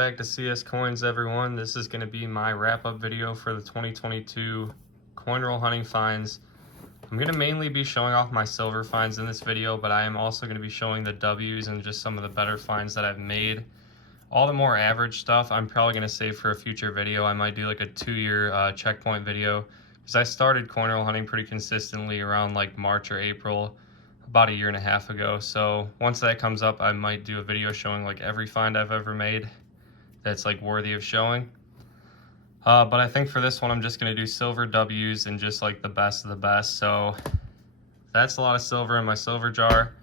back to CS Coins, everyone. This is going to be my wrap-up video for the 2022 coin roll hunting finds. I'm going to mainly be showing off my silver finds in this video, but I am also going to be showing the W's and just some of the better finds that I've made. All the more average stuff I'm probably going to save for a future video. I might do like a 2-year checkpoint video, because I started coin roll hunting pretty consistently around like March or April, about a year and a half ago. So once that comes up, I might do a video showing like every find I've ever made that's like worthy of showing. But I think for this one, I'm just going to do silver W's and just like the best of the best. So that's a lot of silver in my silver jar.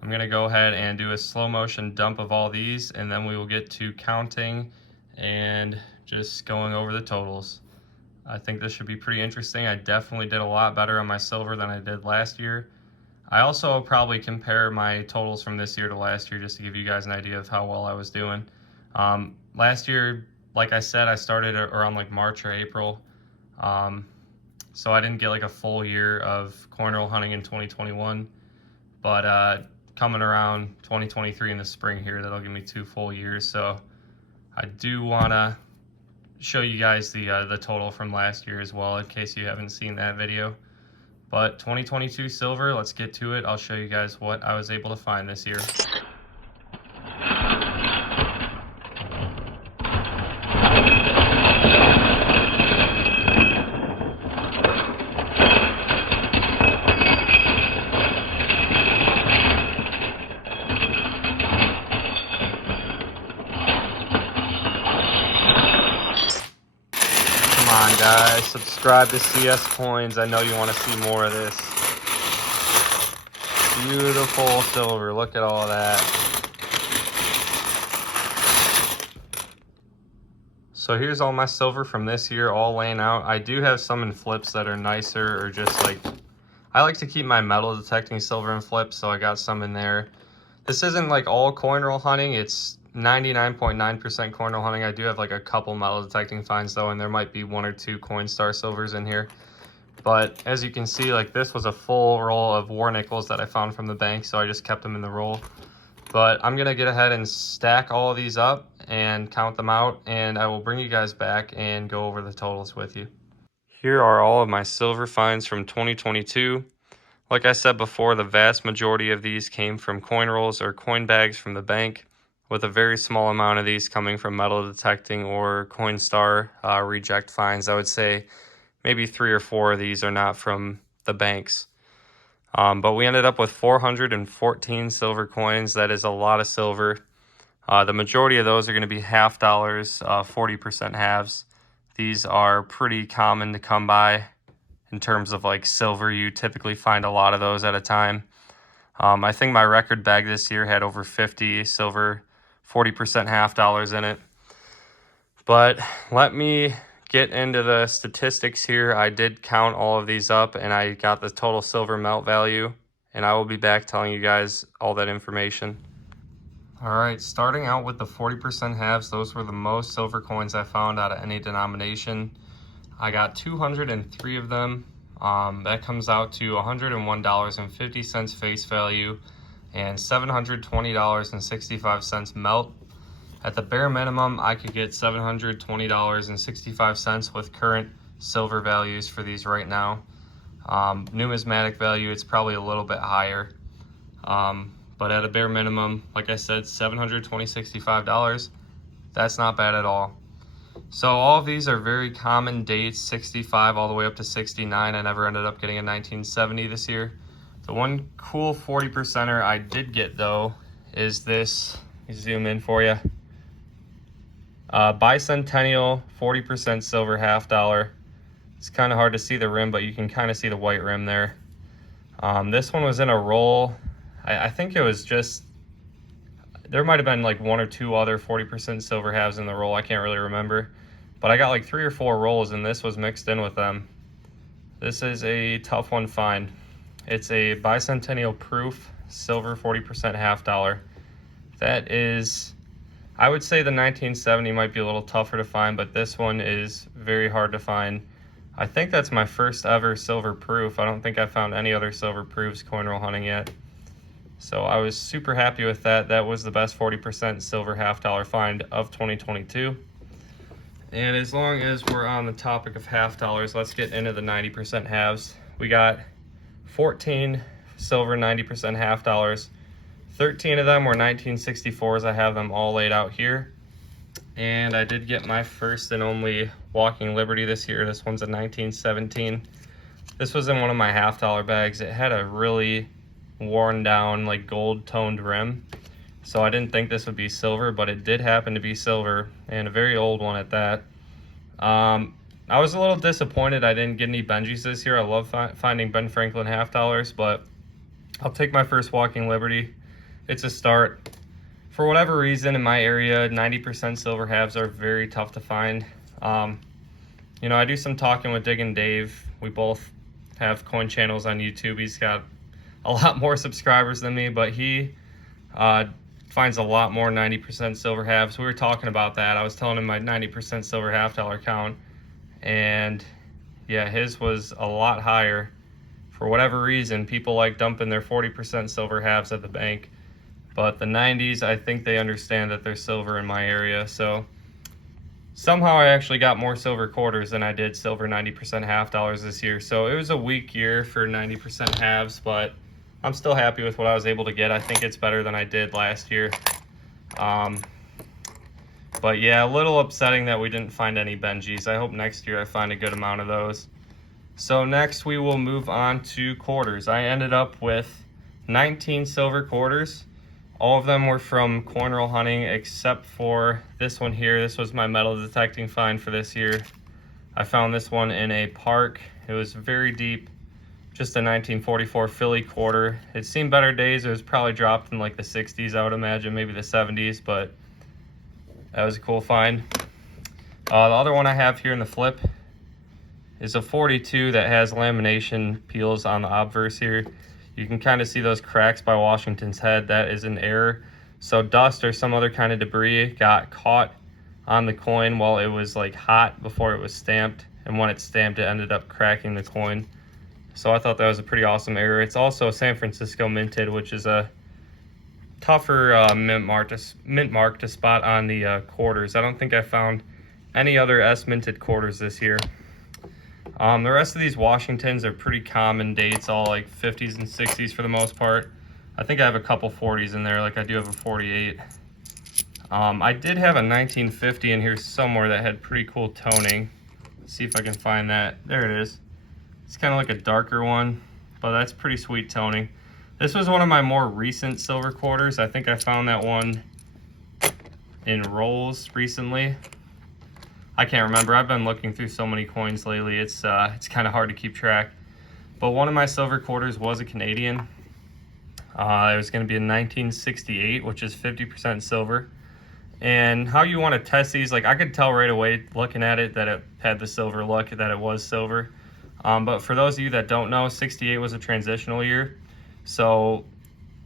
I'm going to go ahead and do a slow motion dump of all these, and then we will get to counting and just going over the totals. I think this should be pretty interesting. I definitely did a lot better on my silver than I did last year. I also will probably compare my totals from this year to last year just to give you guys an idea of how well I was doing. Last year, like I said, I started around like March or April. So I didn't get like a full year of coin roll hunting in 2021. But coming around 2023 in the spring here, that'll give me 2 full years. So I do want to show you guys the total from last year as well, in case you haven't seen that video. But 2022 silver, let's get to it. I'll show you guys what I was able to find this year. Come on, guys, subscribe to CS Coins. I know you want to see more of this. Beautiful silver, look at all that. So here's all my silver from this year all laying out. I do have some in flips that are nicer, or just like, I like to keep my metal detecting silver in flips, so I got some in there. This isn't like all coin roll hunting, it's 99.9% coin roll hunting. I do have like a couple metal detecting finds though, and there might be 1 or 2 Coinstar silvers in here. But as you can see, like this was a full roll of war nickels that I found from the bank, so I just kept them in the roll. But I'm gonna get ahead and stack all of these up and count them out, and I will bring you guys back and go over the totals with you. Here are all of my silver finds from 2022. Like I said before, the vast majority of these came from coin rolls or coin bags from the bank, with a very small amount of these coming from metal detecting or Coinstar reject finds. I would say maybe 3 or 4 of these are not from the banks. But we ended up with 414 silver coins. That is a lot of silver. The majority of those are going to be half dollars, 40% halves. These are pretty common to come by in terms of like silver. You typically find a lot of those at a time. I think my record bag this year had over 50 silver 40% half dollars in it. But let me get into the statistics here. I did count all of these up, and I got the total silver melt value, and I will be back telling you guys all that information. All right, starting out with the 40% halves, those were the most silver coins I found out of any denomination. I got 203 of them. That comes out to $101.50 face value and $720.65 melt. At the bare minimum, I could get $720.65 with current silver values for these right now. Numismatic value, it's probably a little bit higher. But at a bare minimum, like I said, $765. That's not bad at all. So all of these are very common dates, 65 all the way up to 69. I never ended up getting a 1970 this year. The one cool 40%er I did get though is this. Let me zoom in for you. Bicentennial 40% silver half dollar. It's kind of hard to see the rim, but you can kind of see the white rim there. This one was in a roll. I think it was just, there might have been like 1 or 2 other 40% silver halves in the roll. I can't really remember, but I got like 3 or 4 rolls, and this was mixed in with them. This is a tough one find. It's a bicentennial proof silver 40% half dollar. That is, I would say the 1970 might be a little tougher to find, but this one is very hard to find. I think that's my first ever silver proof. I don't think I found any other silver proofs coin roll hunting yet. So I was super happy with that. That was the best 40% silver half dollar find of 2022. And as long as we're on the topic of half dollars, let's get into the 90% halves. We got 14 silver 90% half dollars. 13 of them were 1964s. I have them all laid out here. And I did get my first and only Walking Liberty this year. This one's a 1917. This was in one of my half dollar bags. It had a really worn down, like gold toned rim. So I didn't think this would be silver, but it did happen to be silver, and a very old one at that. I was a little disappointed I didn't get any Benjis this year. I love finding Ben Franklin half dollars, but I'll take my first Walking Liberty. It's a start. For whatever reason, in my area, 90% silver halves are very tough to find. You know, I do some talking with Diggin' Dave. We both have coin channels on YouTube. He's got a lot more subscribers than me, but he finds a lot more 90% silver halves. We were talking about that. I was telling him my 90% silver half dollar count, and yeah, his was a lot higher. For whatever reason, people like dumping their 40% silver halves at the bank, but the 90s, I think they understand that there's silver in my area. So somehow I actually got more silver quarters than I did silver 90% half dollars this year. So it was a weak year for 90% halves, but I'm still happy with what I was able to get. I think it's better than I did last year. But yeah, a little upsetting that we didn't find any Benjis. I hope next year I find a good amount of those. So next we will move on to quarters. I ended up with 19 silver quarters. All of them were from coin roll hunting except for this one here. This was my metal detecting find for this year. I found this one in a park. It was very deep. Just a 1944 Philly quarter. It's seen better days. It was probably dropped in like the 60s, I would imagine, maybe the 70s, but that was a cool find. The other one I have here in the flip is a 42 that has lamination peels on the obverse here. You can kind of see those cracks by Washington's head. That is an error. So dust or some other kind of debris got caught on the coin while it was like hot before it was stamped, and when it stamped, it ended up cracking the coin. So I thought that was a pretty awesome error. It's also San Francisco minted, which is a tougher mint mark to spot on the quarters. I don't think I found any other S minted quarters this year. The rest of these Washingtons are pretty common dates, all like 50s and 60s for the most part. I think I have a couple 40s in there, like I do have a 48. I did have a 1950 in here somewhere that had pretty cool toning. Let's see if I can find that. There it is. It's kind of like a darker one, but that's pretty sweet toning. This was one of my more recent silver quarters. I think I found that one in rolls recently. I can't remember. I've been looking through so many coins lately. It's kind of hard to keep track. But one of my silver quarters was a Canadian. It was going to be a 1968, which is 50% silver. And how you want to test these, like I could tell right away looking at it that it had the silver look, that it was silver. But for those of you that don't know, 68 was a transitional year. So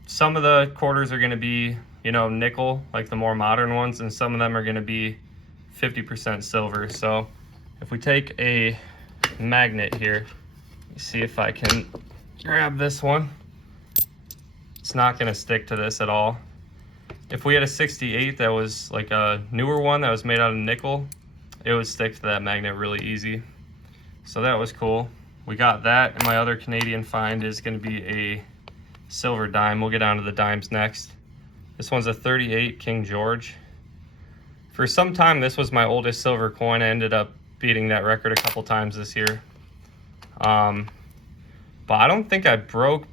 some of the quarters are going to be, you know, nickel, like the more modern ones, and some of them are going to be 50% silver. So if we take a magnet here, see if I can grab this one. It's not going to stick to this at all. If we had a 68 that was like a newer one that was made out of nickel, it would stick to that magnet really easy. So that was cool. We got that, and my other Canadian find is going to be a silver dime. We'll get on to the dimes next. This one's a 38 King George. For some time, this was my oldest silver coin. I ended up beating that record a couple times this year. But I don't think I broke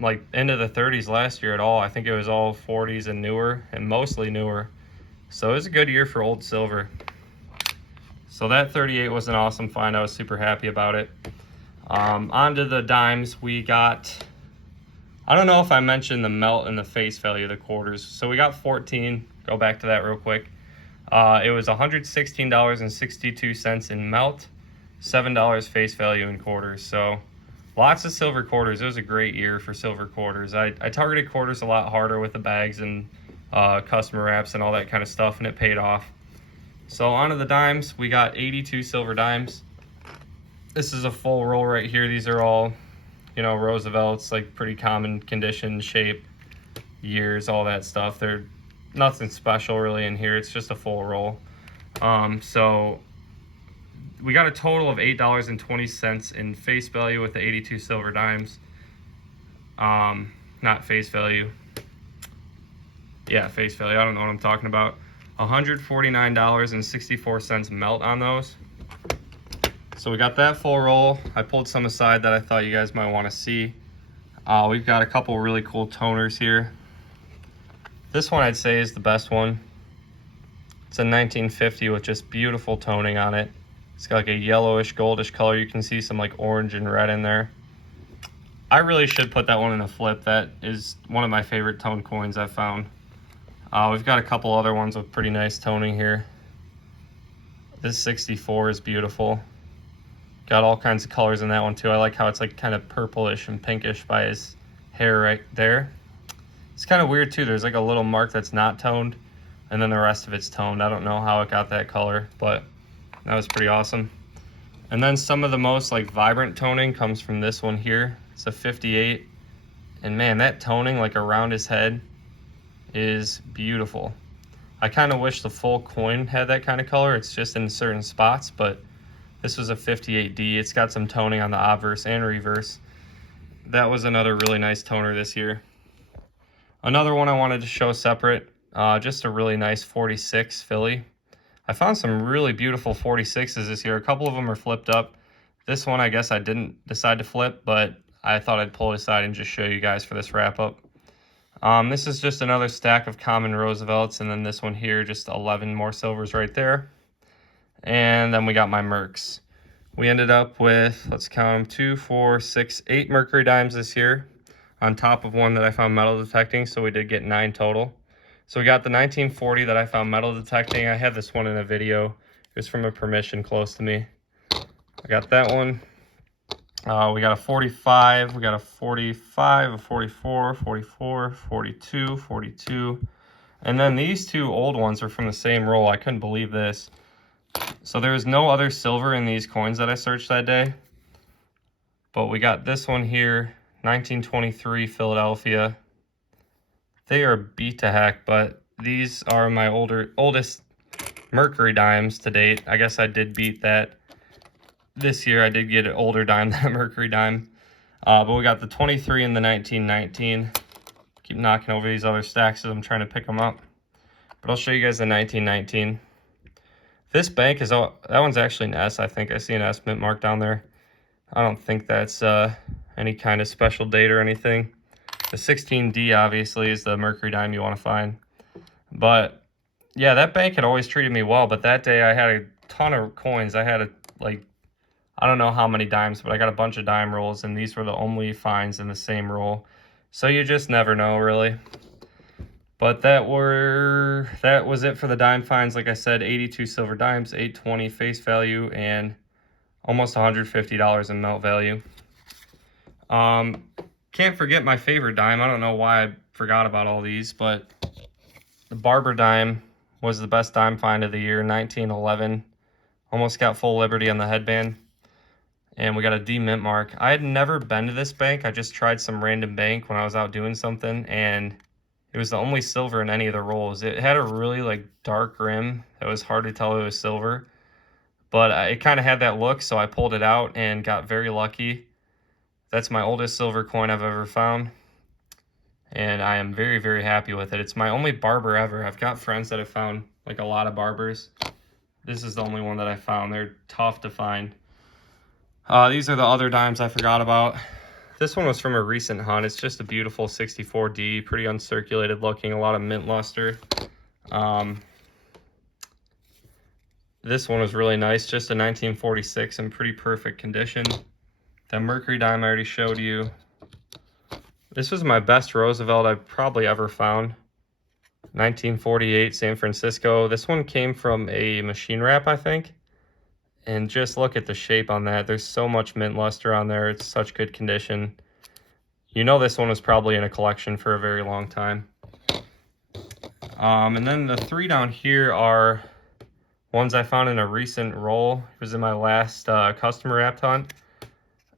like into the 30s last year at all. I think it was all 40s and newer, and mostly newer. So it was a good year for old silver. So that 38 was an awesome find. I was super happy about it. On to the dimes. We got, I don't know if I mentioned the melt and the face value of the quarters. So we got 14. Go back to that real quick. It was $116.62 in melt, $7 face value in quarters. So lots of silver quarters. It was a great year for silver quarters. I targeted quarters a lot harder with the bags and customer wraps and all that kind of stuff, and it paid off. So on to the dimes. We got 82 silver dimes. This is a full roll right here. These are all, you know, Roosevelt's, like pretty common condition shape. years, all that stuff. They're nothing special really in here. It's just a full roll. So we got a total of $8.20 in face value with the 82 silver dimes. Not face value. Yeah, face value. I don't know what I'm talking about. $149.64 melt on those. So we got that full roll. I pulled some aside that I thought you guys might want to see. We've got a couple really cool toners here. This one I'd say is the best one. It's a 1950 with just beautiful toning on it. It's got like a yellowish, goldish color. You can see some like orange and red in there. I really should put that one in a flip. That is one of my favorite tone coins I've found. We've got a couple other ones with pretty nice toning here. This 64 is beautiful. Got all kinds of colors in that one too. I like how it's like kind of purplish and pinkish by his hair right there. It's kind of weird too. There's like a little mark that's not toned, and then the rest of it's toned. I don't know how it got that color, but that was pretty awesome. And then some of the most like vibrant toning comes from this one here. It's a 58, and man, that toning like around his head is beautiful. I kind of wish the full coin had that kind of color. It's just in certain spots, but this was a 58D. It's got some toning on the obverse and reverse. That was another really nice toner this year. Another one I wanted to show separate, just a really nice 46 Philly. I found some really beautiful 46s this year. A couple of them are flipped up. This one I guess I didn't decide to flip, but I thought I'd pull it aside and just show you guys for this wrap up. This is just another stack of common Roosevelts, and then this one here, just 11 more silvers right there. And then we got my Mercs. We ended up with, let's count them, 2, 4, 6, 8 Mercury dimes this year, on top of one that I found metal detecting, so we did get 9 total. So we got the 1940 that I found metal detecting. I had this one in a video. It was from a permission close to me. I got that one. We got a 45, we got a 45, a 44, 44, 42, 42. And then these two old ones are from the same roll. I couldn't believe this. So there was no other silver in these coins that I searched that day. But we got this one here, 1923 Philadelphia. They are beat to heck, but these are my oldest Mercury dimes to date. I guess I did beat that. This year I did get an older dime than a Mercury dime. But we got the 23 and the 1919. Keep knocking over these other stacks as I'm trying to pick them up. But I'll show you guys the 1919. This bank is, that one's actually an S, I think. I see an S mint mark down there. I don't think that's any kind of special date or anything. The 16D obviously is the Mercury dime you want to find. But yeah, that bank had always treated me well, but that day I had a ton of coins. I had I don't know how many dimes, but I got a bunch of dime rolls, and these were the only finds in the same roll. So you just never know, really. But that was it for the dime finds. Like I said, 82 silver dimes, 820 face value, and almost $150 in melt value. Can't forget my favorite dime. I don't know why I forgot about all these, but the Barber dime was the best dime find of the year, 1911. Almost got full Liberty on the headband. And we got a D mint mark. I had never been to this bank. I just tried some random bank when I was out doing something, and it was the only silver in any of the rolls. It had a really dark rim. It was hard to tell it was silver, but it kind of had that look, so I pulled it out and got very lucky. That's my oldest silver coin I've ever found, and I am very, very happy with it. It's my only Barber ever. I've got friends that have found like a lot of Barbers. This is the only one that I found. They're tough to find. These are the other dimes I forgot about. This one was from a recent hunt. It's just a beautiful 64D, pretty uncirculated looking, a lot of mint luster. This one was really nice, just a 1946 in pretty perfect condition. That Mercury dime I already showed you. This was my best Roosevelt I've probably ever found. 1948 San Francisco. This one came from a machine wrap, I think. And just look at the shape on that. There's so much mint luster on there. It's such good condition. You know this one was probably in a collection for a very long time. And then the 3 down here are ones I found in a recent roll. It was in my last customer wrapped hunt.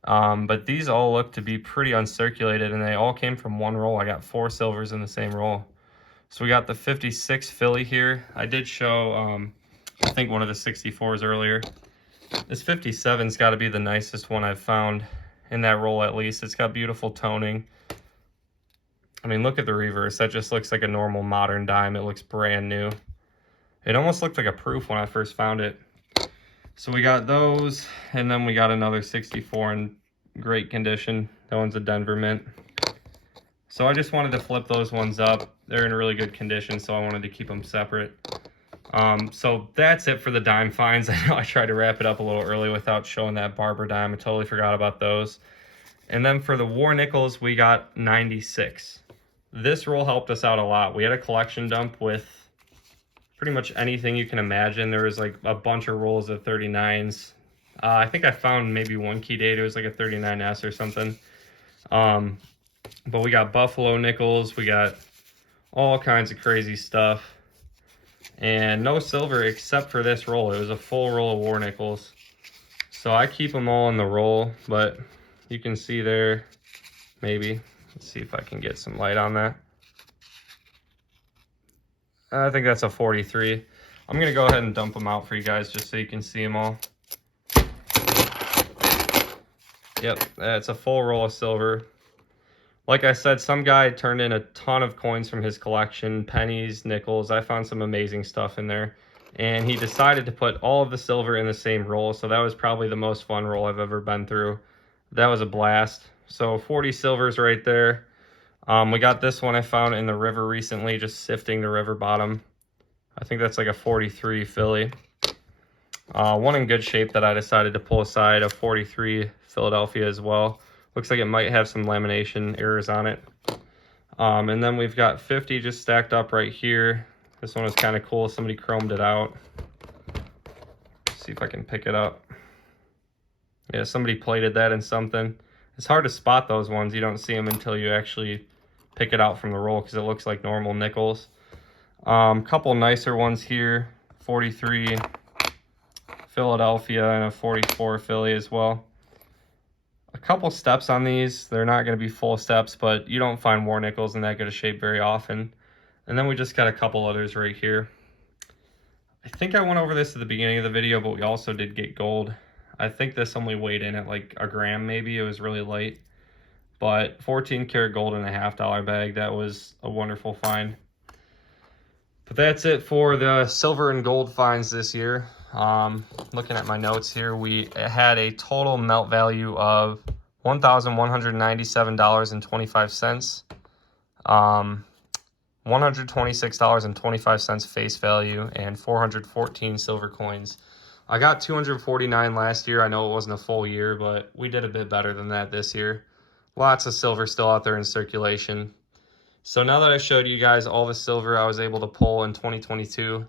But these all look to be pretty uncirculated, and they all came from one roll. I got 4 silvers in the same roll. So we got the 56 Philly here. I did show, I think one of the 64s earlier. This 57's got to be the nicest one I've found in that roll, at least. It's got beautiful toning. I mean, look at the reverse. That just looks like a normal modern dime. It looks brand new. It almost looked like a proof when I first found it. So we got those, and then we got another 64 in great condition. That one's a Denver Mint. So I just wanted to flip those ones up. They're in really good condition, so I wanted to keep them separate. So that's it for the dime finds. I know I tried to wrap it up a little early without showing that Barber dime. I totally forgot about those. And then for the war nickels, we got 96. This roll helped us out a lot. We had a collection dump with pretty much anything you can imagine. There was like a bunch of rolls of 39s. I think I found maybe one key date. It was like a 39S or something. But we got Buffalo nickels. We got all kinds of crazy stuff. And no silver except for this roll. It was a full roll of war nickels. So I keep them all in the roll, but you can see there, maybe. Let's see if I can get some light on that. I think that's a 43. I'm gonna go ahead and dump them out for you guys just so you can see them all. Yep, that's a full roll of silver. Like I said, some guy turned in a ton of coins from his collection, pennies, nickels. I found some amazing stuff in there. And he decided to put all of the silver in the same roll, so that was probably the most fun roll I've ever been through. That was a blast. So 40 silvers right there. We got this one I found in the river recently, just sifting the river bottom. I think that's like a 43 Philly. One in good shape that I decided to pull aside, a 43 Philadelphia as well. Looks like it might have some lamination errors on it. And then we've got 50 just stacked up right here. This one is kind of cool. Somebody chromed it out. Let's see if I can pick it up. Yeah, somebody plated that in something. It's hard to spot those ones. You don't see them until you actually pick it out from the roll because it looks like normal nickels. Couple nicer ones here. 43 Philadelphia and a 44 Philly as well. A couple steps on these. They're not going to be full steps, but you don't find war nickels in that good a shape very often. And then we just got a couple others right here. I think I went over this at the beginning of the video, but we also did get gold. I think this only weighed in at like a gram maybe. It was really light. But 14 karat gold in a $50 bag. That was a wonderful find. But that's it for the silver and gold finds this year. Looking at my notes here, we had a total melt value of $1,197.25. $126.25 face value, and 414 silver coins. I got 249 last year. I know it wasn't a full year, but we did a bit better than that this year. Lots of silver still out there in circulation. So now that I showed you guys all the silver I was able to pull in 2022,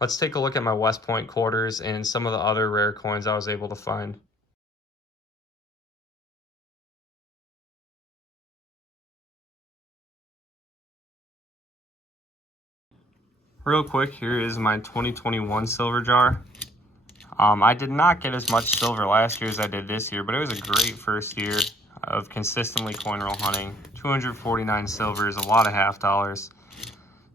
let's take a look at my West Point quarters and some of the other rare coins I was able to find. Real quick, here is my 2021 silver jar. I did not get as much silver last year as I did this year, but it was a great first year of consistently coin roll hunting. 249 silver is a lot of $50,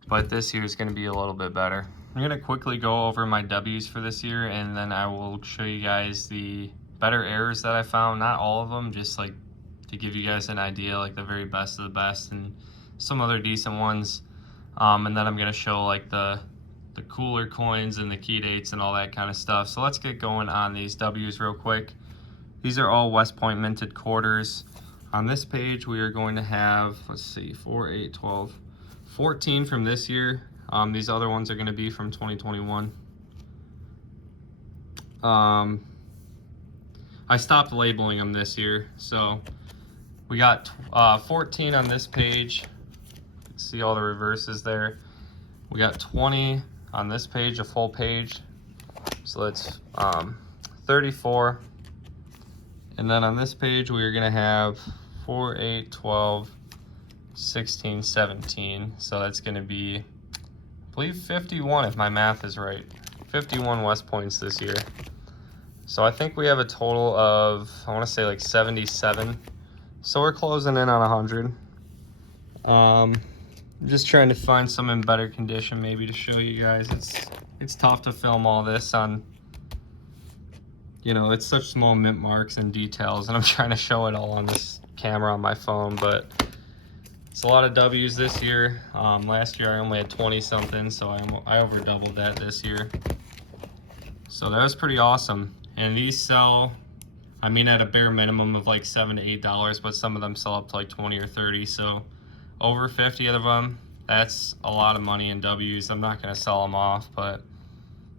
but this year is going to be a little bit better. I'm going to quickly go over my W's for this year, and then I will show you guys the better errors that I found. Not all of them, just like to give you guys an idea, like the very best of the best and some other decent ones. And then I'm going to show like the cooler coins and the key dates and all that kind of stuff. So let's get going on these W's real quick. These are all West Point minted quarters. On this page, we are going to have, let's see, 4, 8, 12, 14 from this year. These other ones are going to be from 2021. I stopped labeling them this year. So we got 14 on this page. See all the reverses there. We got 20 on this page, a full page. So that's 34. And then on this page, we are going to have 4, 8, 12, 16, 17. So that's going to be, I believe, 51 if my math is right. 51 West Points this year. So I think we have a total of, I want to say like 77. So we're closing in on 100. I'm just trying to find some in better condition maybe to show you guys. It's tough to film all this on, you know, it's such small mint marks and details, and I'm trying to show it all on this camera on my phone, but it's a lot of W's this year. Last year I only had 20 something, so I over doubled that this year. So that was pretty awesome. And these sell, I mean, at a bare minimum of like $7 to $8, but some of them sell up to like 20 or 30. So over 50 of them, that's a lot of money in W's. I'm not gonna sell them off, but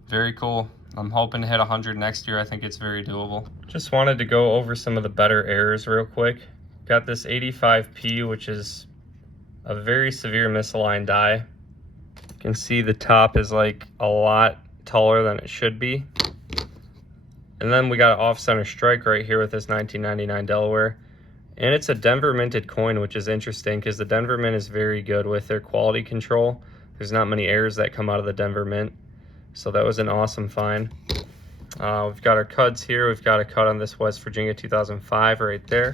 very cool. I'm hoping to hit 100 next year. I think it's very doable. Just wanted to go over some of the better errors real quick. Got this 85P, which is a very severe misaligned die. You can see the top is like a lot taller than it should be. And then we got an off-center strike right here with this 1999 Delaware. And it's a Denver minted coin, which is interesting because the Denver Mint is very good with their quality control. There's not many errors that come out of the Denver Mint. So that was an awesome find. We've got our cuds here. We've got a cut on this West Virginia 2005 right there.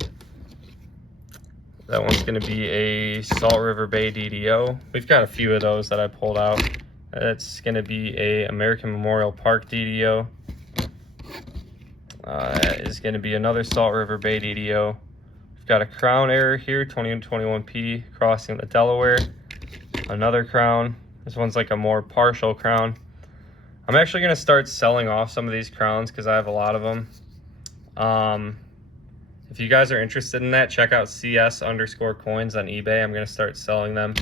That one's going to be a Salt River Bay DDO. We've got a few of those that I pulled out. That's going to be a American Memorial Park DDO. That is going to be another Salt River Bay DDO. We've got a crown error here, 2021P crossing the Delaware. Another crown. This one's like a more partial crown. I'm actually going to start selling off some of these crowns because I have a lot of them. If you guys are interested in that, check out CS_coins on eBay. I'm going to start selling them.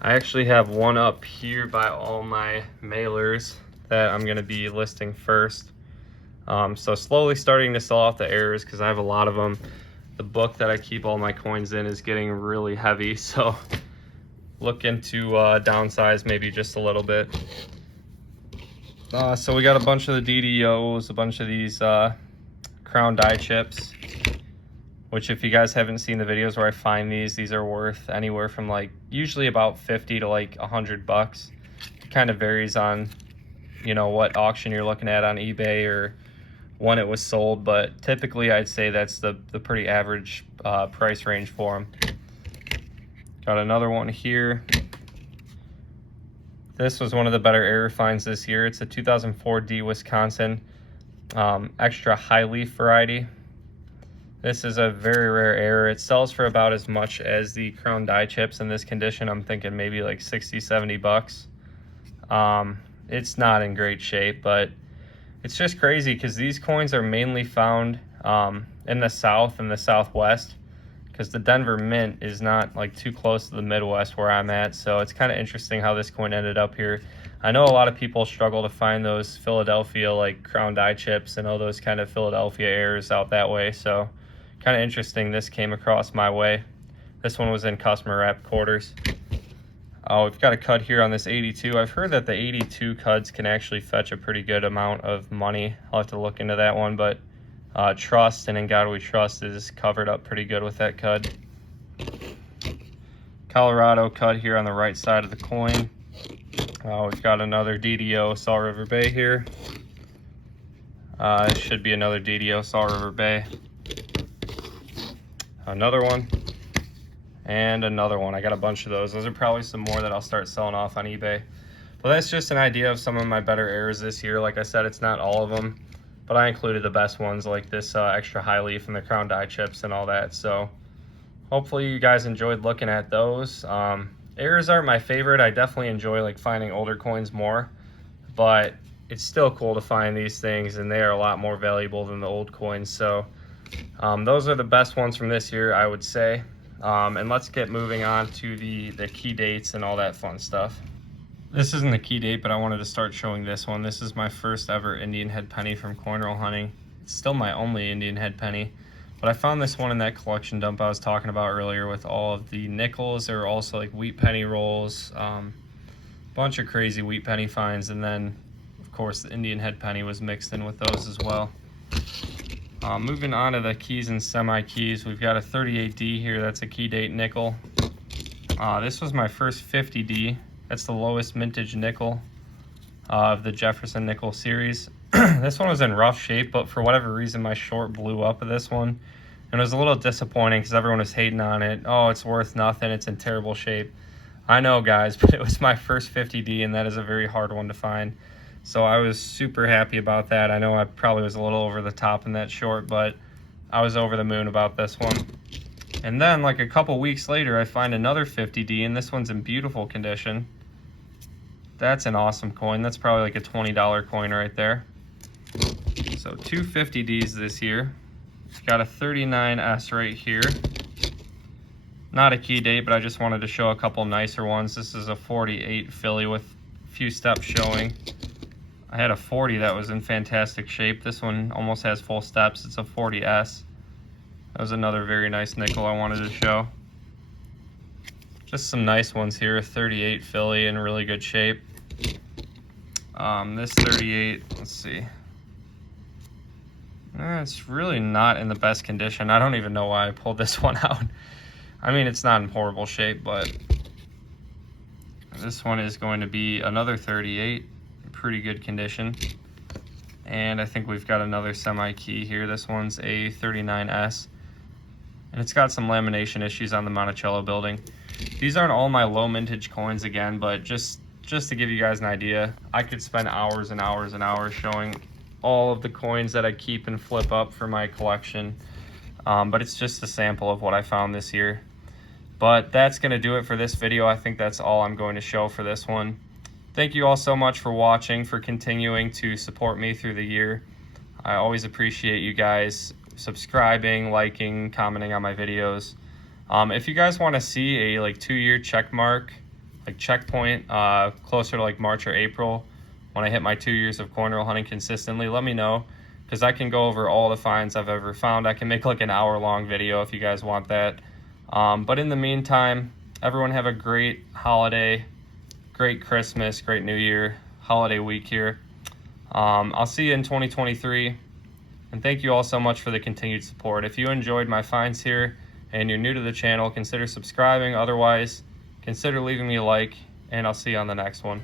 I actually have one up here by all my mailers that I'm going to be listing first. So slowly starting to sell off the errors because I have a lot of them. The book that I keep all my coins in is getting really heavy, so looking to downsize maybe just a little bit. So we got a bunch of the DDOs, a bunch of these crown die chips, which if you guys haven't seen the videos where I find these are worth anywhere from like usually about 50 to like $100. It kind of varies on, you know, what auction you're looking at on eBay or when it was sold, but typically I'd say that's the pretty average price range for them. Got another one here. This was one of the better error finds this year. It's a 2004 D Wisconsin extra high leaf variety. This is a very rare error. It sells for about as much as the crown die chips in this condition. I'm thinking maybe like 60, 70 bucks. It's not in great shape, but it's just crazy because these coins are mainly found in the South and the Southwest, because the Denver Mint is not like too close to the Midwest where I'm at. So it's kind of interesting how this coin ended up here. I know a lot of people struggle to find those Philadelphia like crown die chips and all those kind of Philadelphia errors out that way. So kind of interesting this came across my way. This one was in customer wrap quarters. We've got a cut here on this 82. I've heard that the 82 cuds can actually fetch a pretty good amount of money. I'll have to look into that one, but Trust and In God We Trust is covered up pretty good with that cud. Colorado cud here on the right side of the coin. We've got another DDO Salt River Bay here. It should be another DDO Salt River Bay. Another one. And another one. I got a bunch of those. Those are probably some more that I'll start selling off on eBay. But that's just an idea of some of my better errors this year. Like I said, it's not all of them, but I included the best ones like this extra high leaf and the crown die chips and all that. So hopefully you guys enjoyed looking at those. Errors aren't my favorite. I definitely enjoy like finding older coins more, but it's still cool to find these things, and they are a lot more valuable than the old coins. So those are the best ones from this year, I would say. And let's get moving on to the key dates and all that fun stuff. This isn't a key date, but I wanted to start showing this one. This is my first ever Indian head penny from coin roll hunting. It's still my only Indian head penny, but I found this one in that collection dump I was talking about earlier with all of the nickels. There were also like wheat penny rolls, bunch of crazy wheat penny finds, and then of course the Indian head penny was mixed in with those as well. Moving on to the keys and semi-keys, we've got a 38D here. That's a key date nickel. This was my first 50D. That's the lowest mintage nickel of the Jefferson nickel series. This one was in rough shape, but for whatever reason my short blew up of this one, and it was a little disappointing because everyone was hating on it. Oh, it's worth nothing, it's in terrible shape. I know, guys, but it was my first 50D, and that is a very hard one to find. So I was super happy about that. I know I probably was a little over the top in that short, but I was over the moon about this one. And then like a couple weeks later, I find another 50D, and this one's in beautiful condition. That's an awesome coin. That's probably like a $20 coin right there. So 2 50Ds this year. Got a 39S right here. Not a key date, but I just wanted to show a couple nicer ones. This is a 48 Philly with a few steps showing. I had a 40 that was in fantastic shape. This one almost has full steps. It's a 40S. That was another very nice nickel I wanted to show. Just some nice ones here. 38 Philly in really good shape. This 38, let's see. It's really not in the best condition. I don't even know why I pulled this one out. I mean, it's not in horrible shape, but this one is going to be another 38, pretty good condition. And I think we've got another semi-key here. This one's a 39S, and it's got some lamination issues on the Monticello building. These aren't all my low mintage coins again, but just to give you guys an idea, I could spend hours and hours and hours showing all of the coins that I keep and flip up for my collection. But it's just a sample of what I found this year. But that's going to do it for this video. I think that's all I'm going to show for this one. Thank you all so much for watching, for continuing to support me through the year. I always appreciate you guys subscribing, liking, commenting on my videos. If you guys want to see a like 2-year check mark, like checkpoint, closer to like March or April, when I hit my 2 years of cornrow hunting consistently, let me know, because I can go over all the finds I've ever found. I can make like an hour-long video if you guys want that. But in the meantime, everyone have a great holiday, great Christmas, great New Year, holiday week here. I'll see you in 2023, and thank you all so much for the continued support. If you enjoyed my finds here and you're new to the channel, consider subscribing. Otherwise, consider leaving me a like, and I'll see you on the next one.